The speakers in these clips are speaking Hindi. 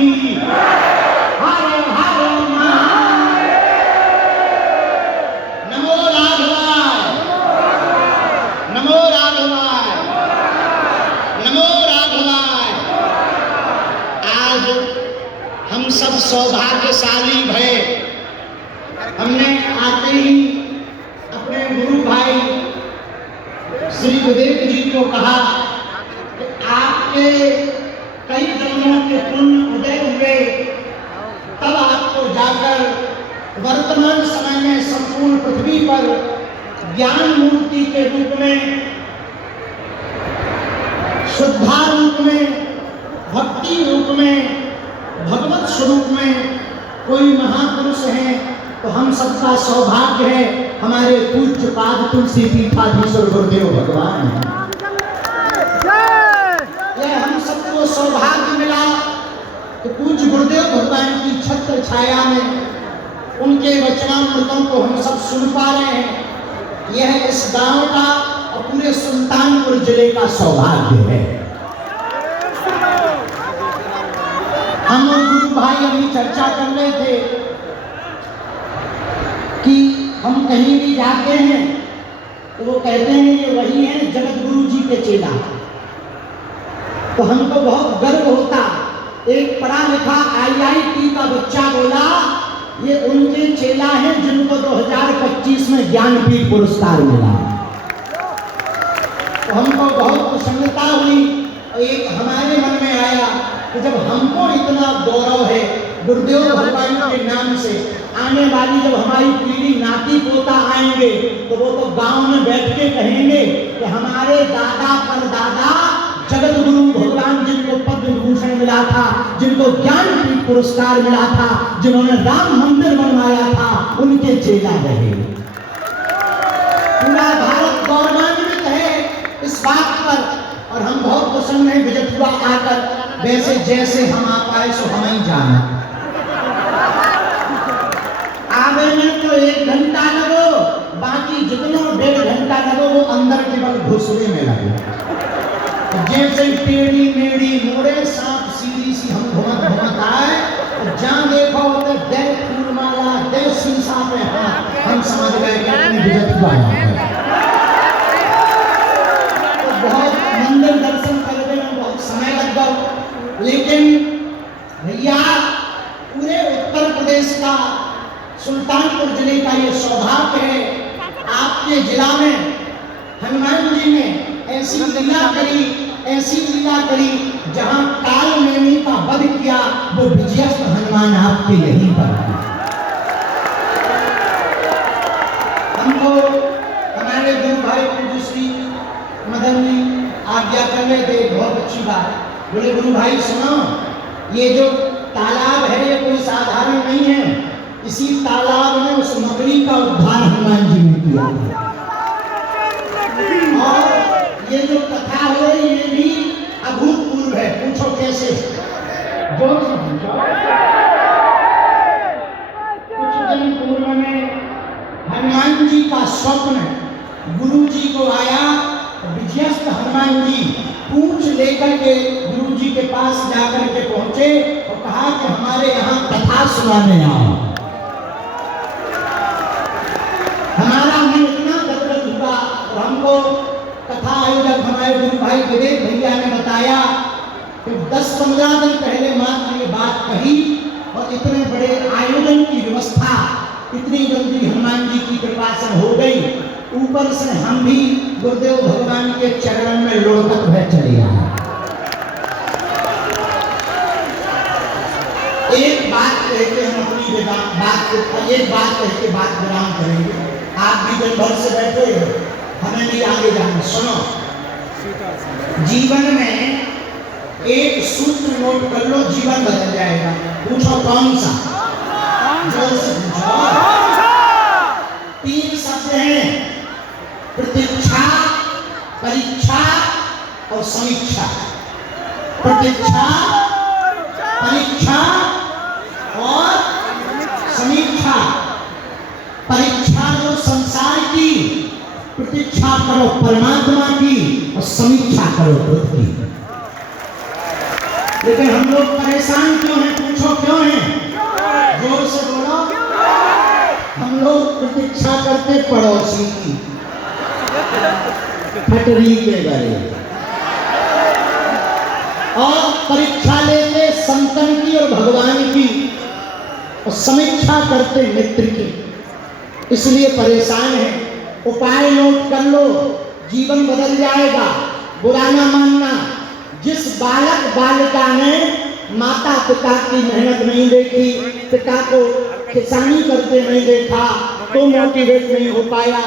की हर हर महादेव। नमो राघवाय, नमो राघवाय, नमो राघवाय। आज हम सब सौभाग्यशाली भये। हमने आते ही अपने गुरु भाई श्री विवेक जी को कहा कि आपके कई जन्मों के पुण्य उदय हुए, तब आपको जाकर वर्तमान समय में संपूर्ण पृथ्वी पर ज्ञान मूर्ति के रूप में, शुद्धा रूप में, भक्ति रूप में, भगवत स्वरूप में कोई महापुरुष है तो हम सबका सौभाग्य है हमारे पूज्य पाद तुलसी पीठाधीश्वर गुरुदेव भगवान है। यह हम सबको सौभाग्य मिला कि पूज्य गुरुदेव भगवान की छत्र छाया में उनके वचनामृतों को हम सब सुन पा रहे हैं। यह इस गांव का और पूरे सुल्तानपुर जिले का सौभाग्य है। हम गुरु भाई अभी चर्चा कर रहे थे कि हम कहीं भी जाते हैं तो वो कहते हैं ये वही हैं जगत गुरु जी के चेला। तो हमको बहुत गर्व होता। एक पढ़ा लिखा IIT का बच्चा बोला ये उनके चेला हैं जिनको 2025 में ज्ञानपीठ पुरस्कार मिला। तो हमको बहुत प्रसन्नता हुई। एक हमारे मन में आया कि जब हमको इतना गौरव है गुरुदेव भगवान के नाम से, आने वाली जब हमारी पीढ़ी नाती पोता आएंगे तो वो तो गांव में बैठ के कहेंगे कि हमारे दादा परदादा जगत गुरु भगवान जिनको पद्म विभूषण मिला था, जिनको ज्ञानपीठ पुरस्कार मिला था, जिन्होंने राम मंदिर बनवाया था, उनके चेला रहे। पूरा भारत गौरवान्वित है इस बात पर और हम बहुत प्रसन्न हैं विजयपुरा आकर। वैसे जैसे हम आ पाए सो हम ही जाना। आवे में तो 1 घंटा लगो, बाकी जितना 1.5 घंटा लगो वो अंदर केवल घुसने में लगे। जैसे टेढ़ी मेढ़ी मोड़े सांप सीधी सी हम घुमत आए तो जहाँ देखो तो दे फूलमाला दे शीशा पे हाथ, हम समझ गए कि अपने विजयपुरा है। तो बहुत मंदिर दर्शन करने में बहुत समय लग गया, लेकिन भैया पूरे उत्तर प्रदेश का सुल्तानपुर जिले का ये सौभाग्य है। आपके जिला में हनुमान जी ने ऐसी लीला करी जहां काल नेमी का वध किया, वो विजयस्त हनुमान आपके यहीं पर किया। हमको हमारे गुरु भाई पूज्य श्री मदन जी आज्ञा कर रहे थे, बहुत अच्छी बात। बोले गुरु भाई सुनो, ये जो तालाब है ये कोई साधारण नहीं है। इसी तालाब में उस मकड़ी का उद्धार हनुमान जी ने किया था। और ये जो कथा हो रही ये भी अभूतपूर्व है। पूछो कैसे? कुछ दिन पूर्व में हनुमान जी का स्वप्न गुरु जी को आया। विजयस्त हनुमान जी पूंछ लेकर के गुरु जी के पास जाकर के पहुंचे और कहा कि हमारे यहाँ कथा सुनाने आओ। हमारा मन इतना गदगद हुआ और हमको कथा आयोजक हमारे गुरु भाई विवेक भैया ने बताया कि 10-15 दिन पहले मात्र ये बात कही और इतने बड़े आयोजन की व्यवस्था इतनी जल्दी हनुमान जी की कृपा से हो गई। ऊपर से हम भी गुरुदेव भगवान के चरण में लुढ़कत हुए चले आए। एक बात कह के हम अपनी एक बात कह के बात विराम करेंगे। आप भी दिन भर से बैठे हो, हमें भी आगे जाना। सुनो, जीवन में एक सूत्र नोट कर लो, जीवन बदल जाएगा। पूछो कौन सा? जोर से पूछो। 3 शब्द हैं, प्रतीक्षा, परीक्षा और समीक्षा। प्रतीक्षा, परीक्षा और समीक्षा। परीक्षा लो संसार की, प्रतीक्षा करो परमात्मा की और समीक्षा करो खुद की। लेकिन हम लोग परेशान क्यों हैं? पूछो क्यों हैं? जोर से बोलो। हम लोग प्रतीक्षा करते पड़ोसी की, फटरी के घरे, और परीक्षा लेते संतन की और भगवान की, और समीक्षा करते मित्र की। इसलिए परेशान है। उपाय नोट कर लो, जीवन बदल जाएगा। बुरा ना मानना। जिस बालक बालिका ने माता पिता की मेहनत नहीं देखी, पिता को किसानी करते नहीं देखा, तो मोटिवेट नहीं हो पाया।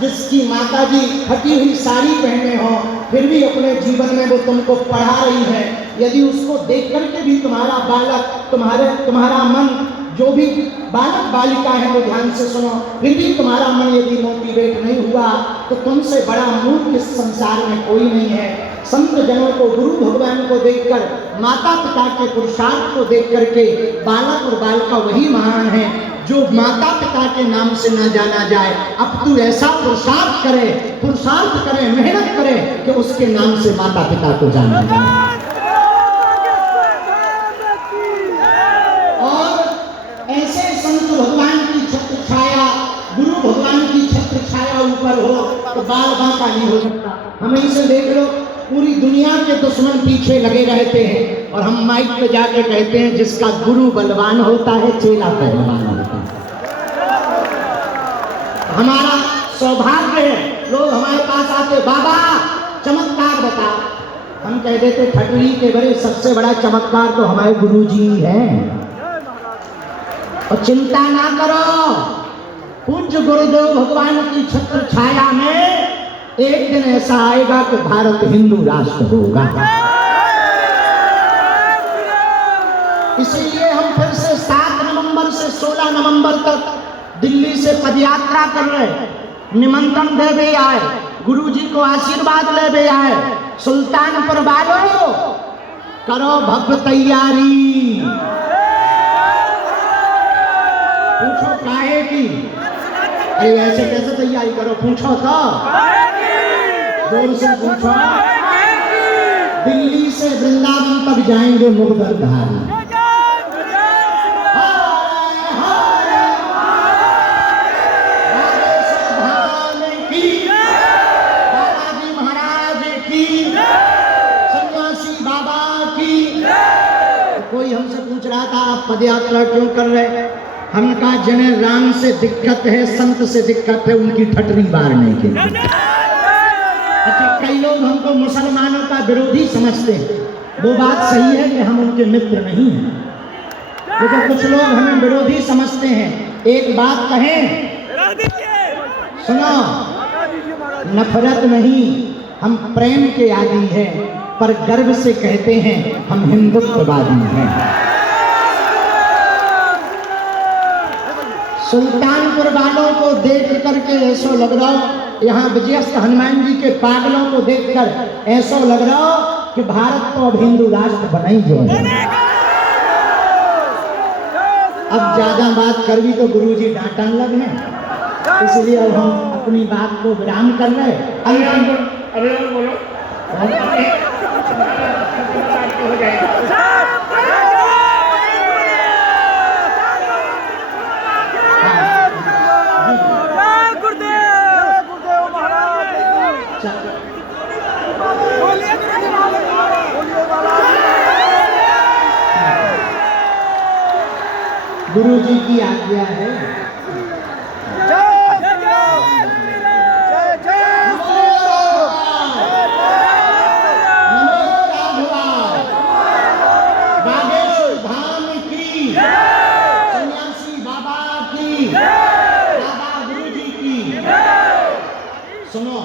जिसकी माता जी फटी हुई साड़ी पहने हो, फिर भी अपने जीवन में वो तुमको पढ़ा रही है, यदि उसको देख करके भी तुम्हारा बालक, तुम्हारा मन, जो भी बालक बालिका है वो ध्यान से सुनो, फिर भी तुम्हारा मन यदि मोटिवेट नहीं हुआ, तो तुमसे बड़ा मूर्ख इस संसार में कोई नहीं है। संत जनों को, गुरु भगवान को देखकर, माता पिता के पुरुषार्थ को देख करके बालक और बालिका वही महान है जो माता पिता के नाम से ना जाना जाए। अब तू ऐसा पुरुषार्थ करे, मेहनत करे कि उसके नाम से माता पिता को जाना जाए। भगवान की छत्र छाया, गुरु भगवान की छत्र छाया ऊपर हो तो बाल बांका नहीं हो सकता। हम इसे देख लो, पूरी दुनिया के दुश्मन पीछे लगे रहते हैं, और हम माइक पे जाके कहते हैं जिसका गुरु बलवान होता है, चेला पहलवान होता है। हमारा सौभाग्य है, लोग हमारे पास आते, बाबा चमत्कार बता। हम कह देते फटरी के बड़े सबसे बड़ा चमत्कार तो हमारे गुरु जी हैं। और चिंता ना करो, पूज्य गुरुदेव भगवान की छत्र छाया में एक दिन ऐसा आएगा कि भारत हिंदू राष्ट्र होगा। इसीलिए हम फिर से 7 नवंबर से 16 नवंबर तक दिल्ली से पदयात्रा कर रहे, निमंत्रण दे भी आए, गुरुजी को आशीर्वाद ले भी आए। सुल्तानपुर वालों करो भव्य तैयारी। पूछो काहे की? अरे ऐसे कैसे तैयारी करो? पूछो तो जोर से पूछो। दिल्ली से वृंदावन तक जाएंगे मुगदरधारी। बालाजी महाराज की, सन्यासी बाबा की। कोई हमसे पूछ रहा था आप पदयात्रा क्यों कर रहे? हमने कहा जिन्हें राम से दिक्कत है, संत से दिक्कत है, उनकी ठटरी बारने के लिए। अच्छा, कई लोग हमको मुसलमानों का विरोधी समझते हैं, वो बात सही है कि हम उनके मित्र नहीं हैं, लेकिन कुछ लोग हमें विरोधी समझते हैं। एक बात कहें, सुनो, नफरत नहीं, हम प्रेम के आदी हैं, पर गर्व से कहते हैं हम हिंदुत्ववादी हैं। सुल्तानपुर वालों को देख करके ऐसा लग रहा हो, यहाँ विजयस्त हनुमान जी के पागलों को देखकर ऐसा लग रहा हो कि भारत को अब हिंदू राष्ट्र बना ही जो है। अब ज्यादा बात कर भी तो गुरुजी डांटने लगे, इसलिए अब हम अपनी बात को विराम कर रहे हैं। अरे बोलो हो जाएगा। गुरु जी की आज्ञा है। बागेश्वर धाम की, सन्यासी बाबा की, बाबा गुरु जी की। सुनो,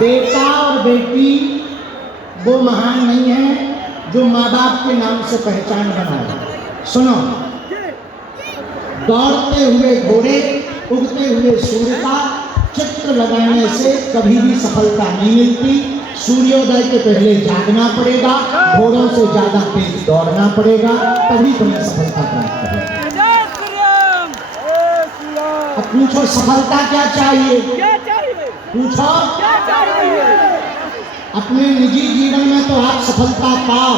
बेटा और बेटी वो महान नहीं है जो माँ बाप के नाम से पहचान बनाए। सुनो, दौड़ते हुए घोड़े, उगते हुए सूर्य का चित्र लगाने से कभी भी सफलता नहीं मिलती। सूर्योदय के पहले जागना पड़ेगा, घोड़ों से ज्यादा तेज दौड़ना पड़ेगा, तभी तुम्हें सफलता प्राप्त होगी। अब पूछो सफलता क्या चाहिए? पूछो क्या चाहिए? अपने निजी जीवन में तो आप सफलता पाओ,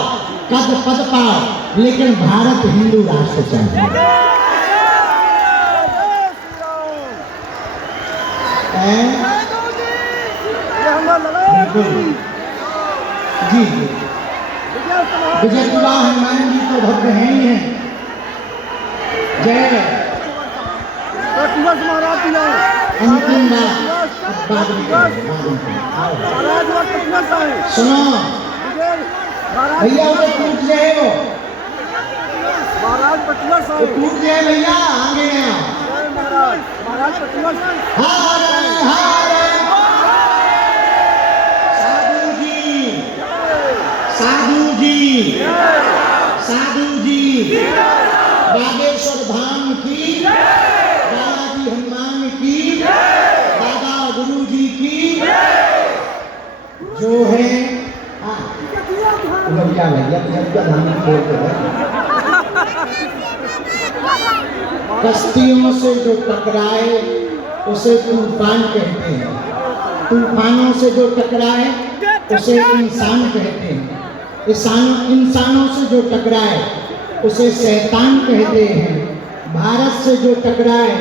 कद पद पाओ, लेकिन भारत हिंदू राष्ट्र चाहिए। बिल्कुल जी। विजय कुमार हनुमान जी तो भक्त हैं ही हैं। जय अंतिम बात सुनो भैया, वो टूट जाए, वो टूट जाए भैया, आगे साधु जी, साधु जी, साधु जी, बागेश्वर धाम की, बालाजी हनुमान की, दादा गुरु जी की, जो है भैया धाम बोलते हैं। कश्तियों से जो टकराए उसे तूफान कहते हैं, तूफानों से जो टकराए उसे इंसान कहते हैं, इंसानों से जो टकराए उसे शैतान कहते हैं, भारत से जो टकराए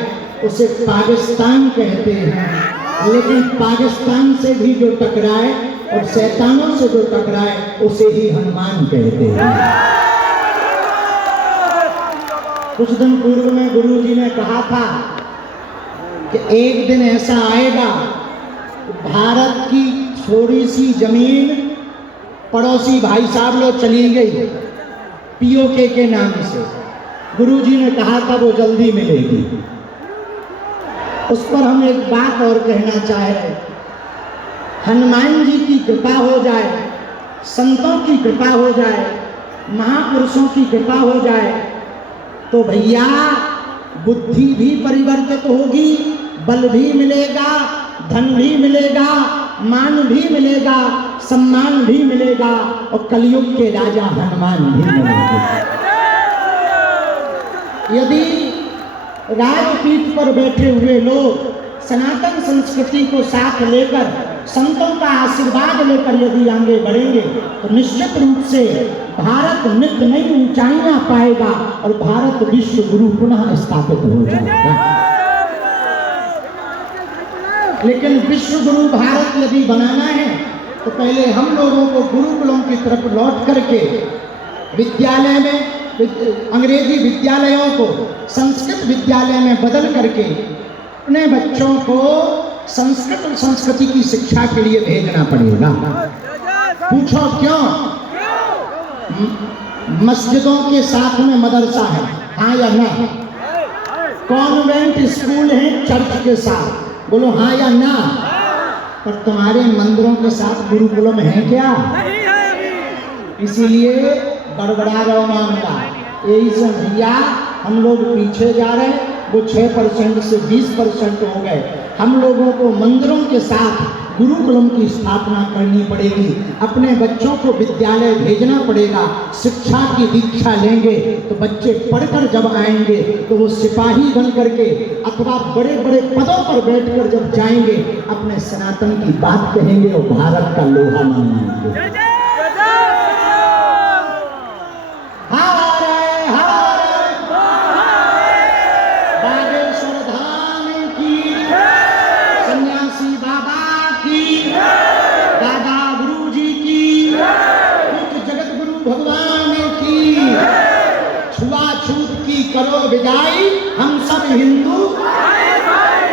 उसे पाकिस्तान कहते हैं, लेकिन पाकिस्तान से भी जो टकराए और शैतानों से जो टकराए उसे ही हनुमान कहते हैं। कुछ दिन पूर्व में गुरु जी ने कहा था कि एक दिन ऐसा आएगा, भारत की थोड़ी सी जमीन पड़ोसी भाई साहब लोग चली गई पीओके के नाम से। गुरु जी ने कहा था वो जल्दी मिलेगी। उस पर हम एक बात और कहना चाह रहे, हनुमान जी की कृपा हो जाए, संतों की कृपा हो जाए, महापुरुषों की कृपा हो जाए तो भैया बुद्धि भी परिवर्तित होगी, बल भी मिलेगा, धन भी मिलेगा, मान भी मिलेगा, सम्मान भी मिलेगा और कलयुग के राजा हनुमान भी मिलेंगे। यदि राजपीठ पर बैठे हुए लोग सनातन संस्कृति को साथ लेकर, संतों का आशीर्वाद लेकर यदि आगे बढ़ेंगे तो निश्चित रूप से भारत नित नई ऊंचाइयां पाएगा और भारत विश्व गुरु पुनः स्थापित हो जाएगा। लेकिन विश्व गुरु भारत यदि बनाना है तो पहले हम लोगों को गुरुकुलों की तरफ लौट करके विद्यालय में, अंग्रेजी विद्यालयों को संस्कृत विद्यालय में बदल करके अपने बच्चों को संस्कृत और संस्कृति की शिक्षा के लिए भेजना पड़ेगा। पूछो क्यों? मस्जिदों के साथ में मदरसा है, हाँ या ना? कॉन्वेंट स्कूल है चर्च के साथ, बोलो हाँ या ना? पर तुम्हारे मंदिरों के साथ गुरुकुलम है क्या? इसीलिए गड़बड़ा रहा मामला। यही से भैया हम लोग पीछे जा रहे हैं, वो 6% से 20% हो गए। हम लोगों को मंदिरों के साथ गुरुकुलम की स्थापना करनी पड़ेगी, अपने बच्चों को विद्यालय भेजना पड़ेगा, शिक्षा की दीक्षा लेंगे तो बच्चे पढ़कर जब आएंगे तो वो सिपाही बन करके अथवा बड़े बड़े पदों पर बैठकर जब जाएंगे अपने सनातन की बात कहेंगे और भारत का लोहा मानेंगे। करो विदाई, हम सब हिंदू,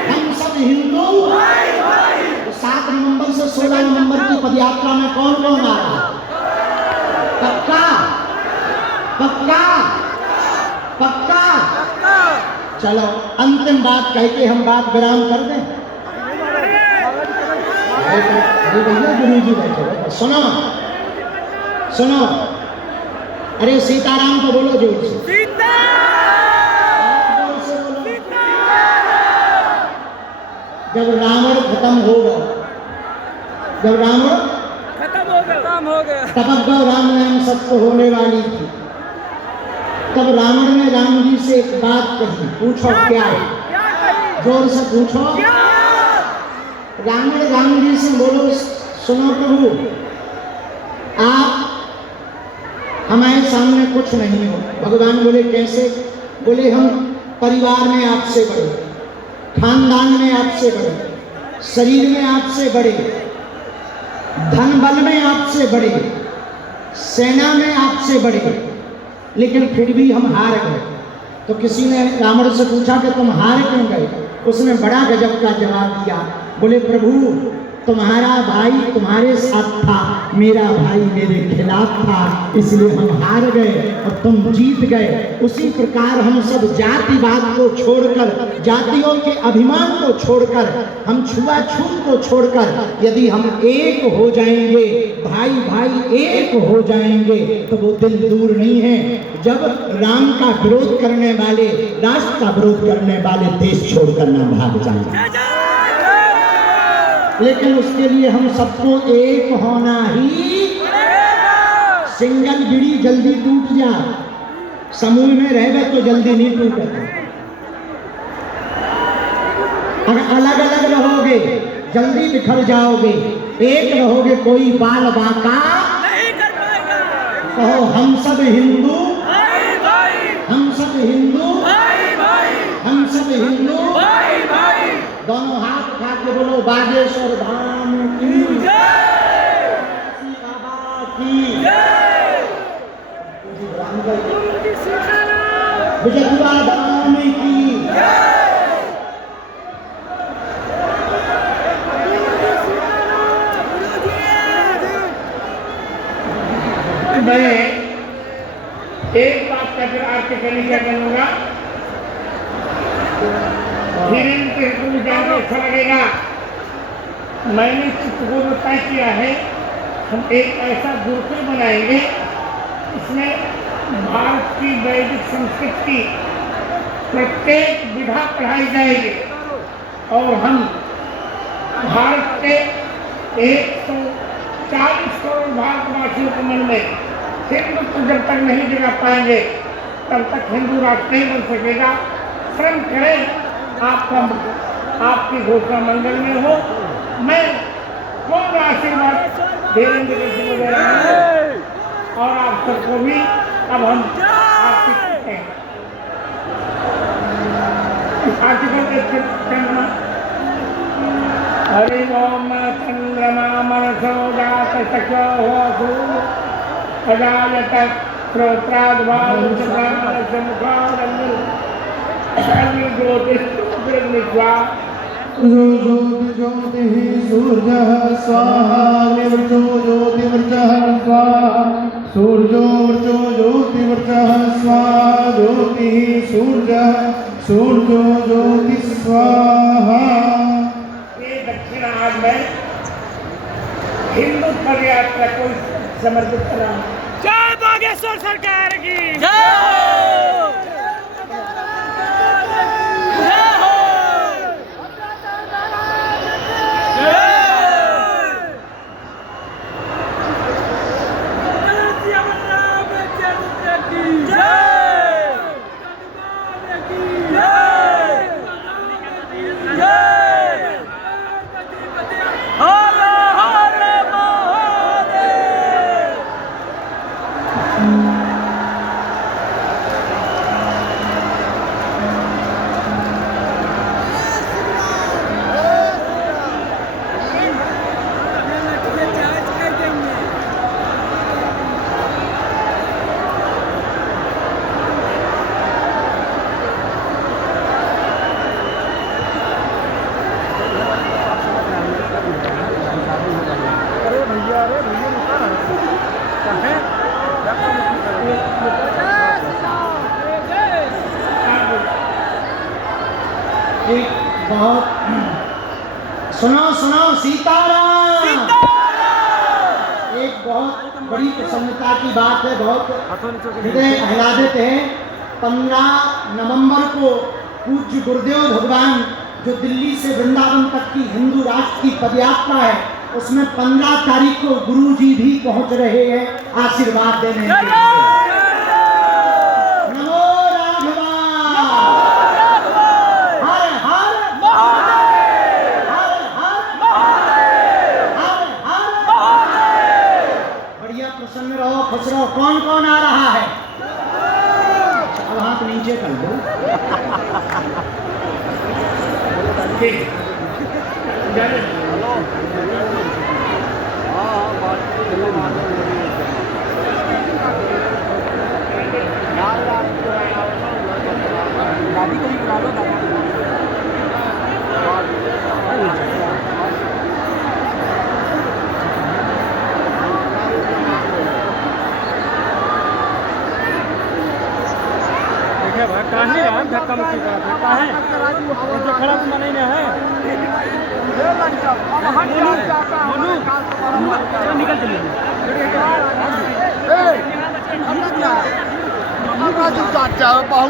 हम सब हिंदू। 7 नवंबर से 16 नवंबर की पदयात्रा में कौन कौन आ रहा? पक्का पक्का पक्का? चलो अंतिम बात कह के हम बात विराम कर दें। अरे भैया गुरु जी बैठे, सुनो सुनो, अरे सीताराम को बोलो जोर से। जब रावण खत्म होगा, जब रावण खत्म हो गया, तब राम नाम सबको होने वाली थी। तब रावण ने राम जी से एक बात कही, पूछो क्या है? जोर से पूछो। रावण राम जी से बोलो, सुनो प्रभु, आप हमारे सामने कुछ नहीं हो। भगवान बोले कैसे? बोले हम परिवार में आपसे बड़े, खानदान में आपसे बड़े, शरीर में आपसे बड़े, धन बल में आपसे बड़े, सेना में आपसे बड़े, लेकिन फिर भी हम हार गए। तो किसी ने रावण से पूछा कि तुम हार क्यों गए? उसने बड़ा गजब का जवाब दिया। बोले प्रभु, तुम्हारा भाई तुम्हारे साथ था, मेरा भाई मेरे खिलाफ था, इसलिए हम हार गए और तुम जीत गए। उसी प्रकार हम सब जातिवाद को छोड़कर, जातियों के अभिमान को छोड़कर, हम छुआछूत को छोड़कर यदि हम एक हो जाएंगे, भाई भाई एक हो जाएंगे, तो वो दिन दूर नहीं है जब राम का विरोध करने वाले, राष्ट्र का विरोध करने वाले देश छोड़कर ना भाग जाएंगे। लेकिन उसके लिए हम सबको एक होना ही। सिंगल बीड़ी जल्दी टूट जा, समूह में रहे तो जल्दी नहीं टूटेगा। अगर अलग अलग रहोगे जल्दी बिखर जाओगे, एक रहोगे कोई बाल बाका नहीं कर पाएगा। कहो हम सब हिंदू, हम सब हिंदू, हम सब हिंदू, दोनों हाथ उठा के बोलो बागेश्वर धाम की जय, बाबा की जय, विजयपुरा धाम की जय। मैं एक बात का फिर आपके कहने क्या करूँगा, धीरे धीरे जानकर अच्छा लगेगा। मैंने चित्रकूट में तय किया है, हम एक ऐसा गुरुकुल बनाएंगे, इसमें भारत की वैदिक संस्कृति की प्रत्येक विधा पढ़ाई जाएगी और हम भारत के 140 करोड़ भारतवासियों के मन में हिंदुत्व जब तक नहीं जगा पाएंगे तब तक हिंदू राष्ट्र नहीं बन सकेगा। श्रम करें, आपकी घोषणा मंगल में हो। मैं पूर्ण आशीर्वाद धीरेन्द्र सिंह वगैरह और आप सबको भी अब हम आर्थिक करते हैं। आर्थिकों के चंद्रमा हरि ओम चंद्रमा मनसो जात सख्यो हो अजायत श्रोत्राद्भाव ज्योति सूर्यः स्वाहा निवृतो ज्योतिवर्चः स्वाहा सूर्यो वर्चो ज्योतिवर्चः स्वाहा ज्योतिः सूर्यः सूर्यो ज्योति स्वाहा। ये दक्षिण आज में हिंदू पद यात्रा को समर्पित कर रहा हूँ। जय बागेश्वर सरकार की बहुत सुनो सुनो सीताराम। एक बहुत बड़ी प्रसन्नता की बात है, बहुत हृदय आह्लादित है। 15 नवंबर को पूज्य गुरुदेव भगवान जो दिल्ली से वृंदावन तक की हिंदू राष्ट्र की पदयात्रा है, उसमें 15 तारीख को गुरु जी भी पहुंच रहे हैं आशीर्वाद देने के लिए। खुश रहो। कौन कौन आ रहा है? अब हाथ नीचे कर दो। ठीक। दादी को भी बुला लो, दादी को। देखिए भाई काहे हम धक्का मुक्की करत है काहे जो खड़ा तो नहीं ना है मोनू निकल चलिए ए, हम ना जा। हम ना जा बहुत